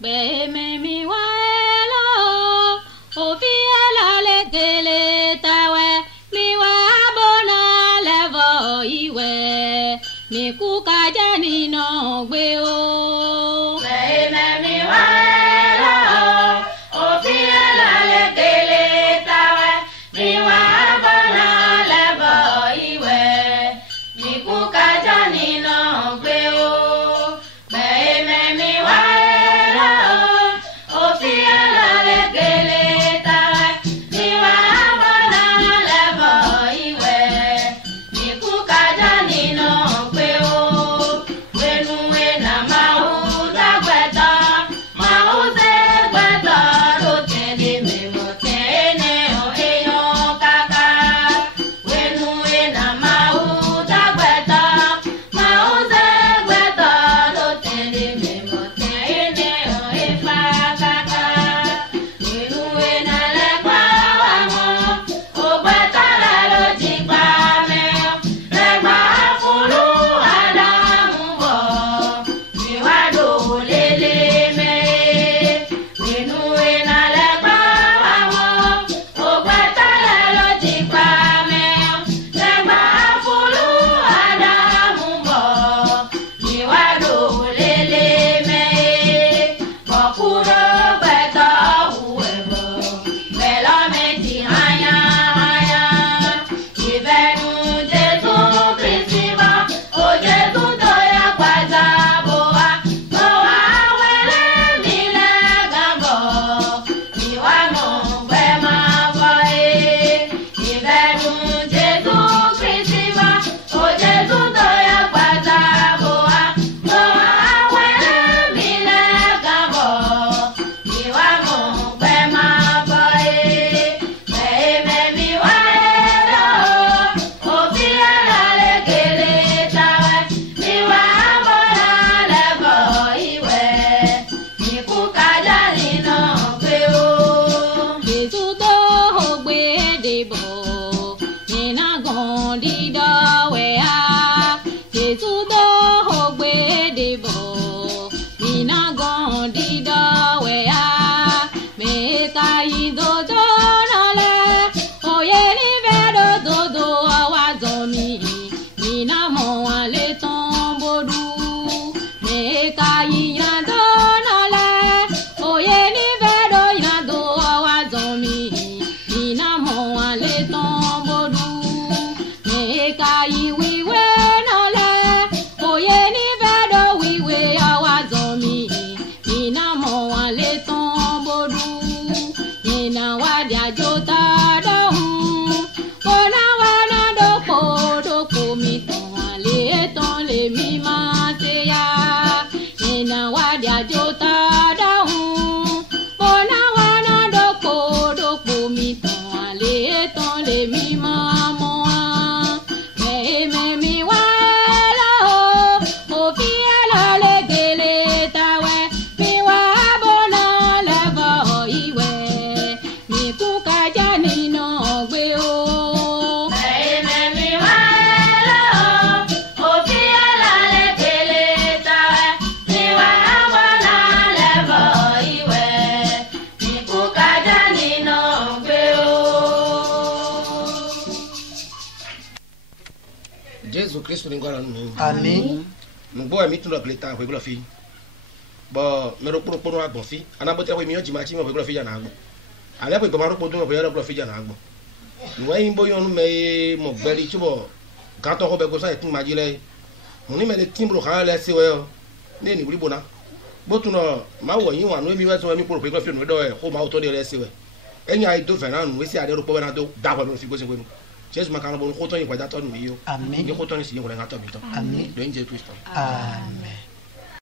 Beme mi waelo, ofiela le gele tawe, mi wa bona levo iwe, mi kuka jani no gbe o. Beme mi waelo, ofiela le gele tawe, mi wa bona levo iwe, mi kuka jani no gbe o. Amen. Nous bois mi tout le l'état avec la fille. Bon, mais le propos à bon fille. On a beau faire mieux d'imaginer avec la fille à n'ago. Allez pour comment repos avec la fille à n'ago. Nous voyons boyon mais mon bel tu vois. Quand on robert comme ça et tout m'a dit là. On y met les timbres à la COE. Né ni bona. Botuno ma wo yin wa no mi wa so mi pour pe ko fi no do e ko ma auto de la COE. Enya ai do fena nu we si ade repos na do da kwa no fi go se ko nu. Jésus m'a carrément bon, autant il va d'attendre, amen. Il y a autant ici, on va l'attendre. Amen. De Jésus Christ. Amen.